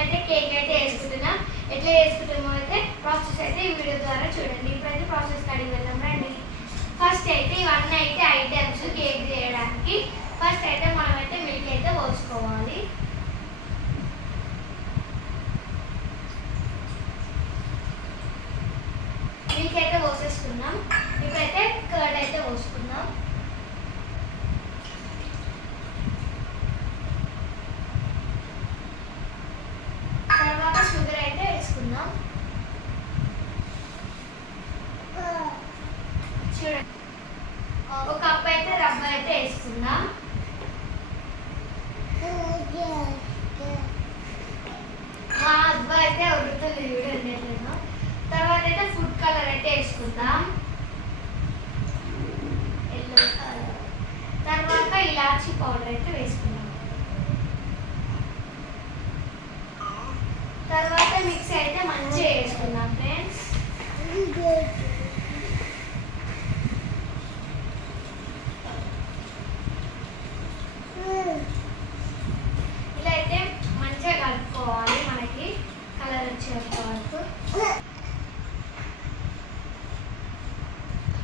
మేమైతే కేక్ అయితే వేసుకుంటున్నాం. ఎట్లా వేసుకుంటామో అయితే ప్రాసెస్ అయితే ఈ వీడియో ద్వారా చూడండి. ఇప్పుడైతే ప్రాసెస్ కడిగి వెళ్దాం రండి. ఫస్ట్ అయితే ఇవన్నీ అయితే ఐటమ్స్ కేక్ చేయడానికి. ఫస్ట్ అయితే మనమైతే మిల్క్ అయితే పోసుకోవాలి. మిల్క్ అయితే పోసేసుకున్నాం. ఇప్పుడైతే కర్డ్ అయితే పోసుకుందాం. తర్వాత షుగర్ అయితే వేసుకుందాం. చూడండి, ఒక కప్ అయితే రబ్బర్ అయితే వేసుకుందాం. మా అబ్బా అయితే ఉడుతుంది చూడండి. తర్వాత అయితే ఫుడ్ కలర్ అయితే వేసుకుందాం, ఎల్లో కలర్. తర్వాత ఇలాచీ పౌడర్ అయితే వేసుకుందాం. తర్వాత మిక్సీ అయితే మంచిగా వేసుకుందాం ఫ్రెండ్స్. ఇలా అయితే మంచిగా కలుపుకోవాలి, మనకి కలర్ వచ్చేంత వరకు.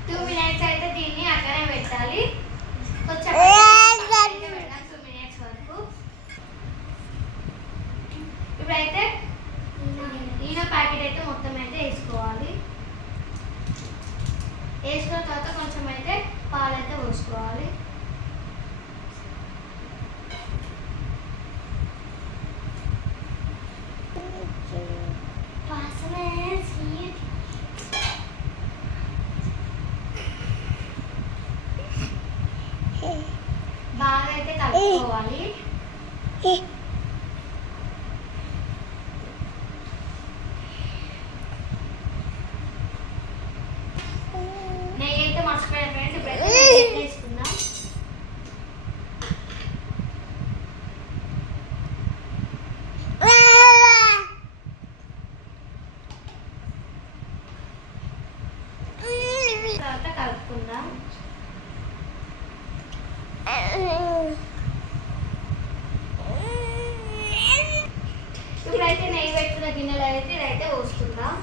2 minutes అయితే దీన్ని అట్లనే పెట్టాలి. కొంచెం 2 minutes వరకు. ఇప్పుడైతే ఈనో ప్యాకెట్ అయితే మొత్తం అయితే వేసుకోవాలి. వేసుకున్న తర్వాత కొంచెం అయితే పాలైతే పోసుకోవాలి. బాగా అయితే కలుపుకోవాలి. నెయ్యి అయితే మర్చిపోయాను ఫ్రెండ్స్. ఇప్పుడైతే వేసుకుందాం. తర్వాత కలుపుకుందాం. ఇప్పుడైతే నెయ్యి పెట్టుకున్న గిన్నెలో అయితే ఇదైతే పోసుకుందాం.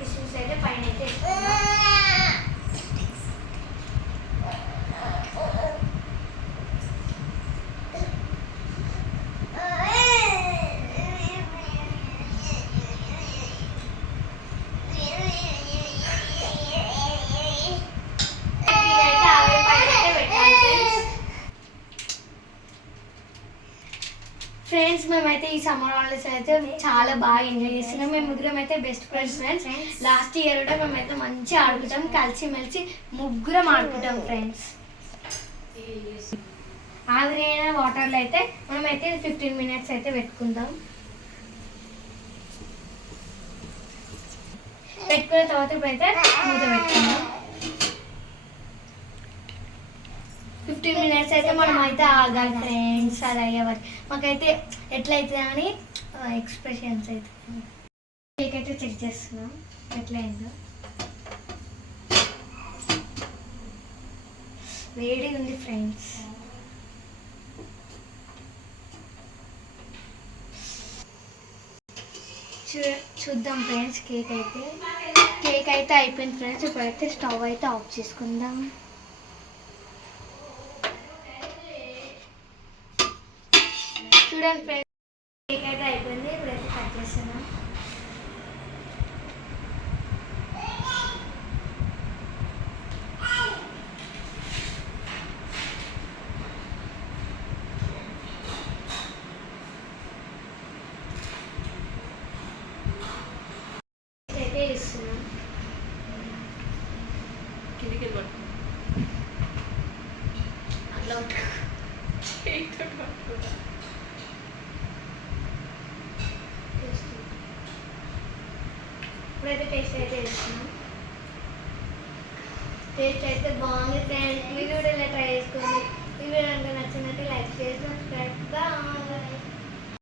కిస్మిస్ అయితే పైన అయితే ఫ్రెండ్స్. మేమైతే ఈ సమ్మర్ హాలిడేస్ అయితే చాలా బాగా ఎంజాయ్ చేస్తున్నాం. మేము ముగ్గురం అయితే బెస్ట్ ఫ్రెండ్స్. లాస్ట్ ఇయర్ కూడా మేమైతే మంచిగా ఆడుకుంటాం, కలిసిమెలిసి ముగ్గురం ఆడుకుంటాం ఫ్రెండ్స్. ఆవిరైన వాటర్లో అయితే మనమైతే 15 minutes అయితే పెట్టుకుందాం. పెట్టుకున్న తర్వాత ఇప్పుడైతే మూత పెట్టుకుందాం. 15 minutes అయితే మనం అయితే ఆగాలి ఫ్రెండ్స్. అది అయ్యేవారు మాకైతే ఎట్లయితే అని ఎక్స్ప్రెషన్స్ అయితే. కేక్ అయితే చెక్ చేస్తున్నాం ఎట్లయిందో. వేడి ఉంది ఫ్రెండ్స్. చూద్దాం ఫ్రెండ్స్. కేక్ అయితే అయిపోయింది ఫ్రెండ్స్. ఇప్పుడైతే స్టవ్ అయితే ఆఫ్ చేసుకుందాం. చూడండి ఫ్రెండ్స్, కేక్ అయితే అయిపోయింది. ఇప్పుడైతే కట్ చేస్తున్నాం. అయితే ఇస్తున్నాం. కిందికి అట్లా ఇప్పుడైతే టేస్ట్ అయితే ఇస్తున్నాం. టేస్ట్ అయితే బాగుంది ఫ్రెండ్స్. మీరు కూడా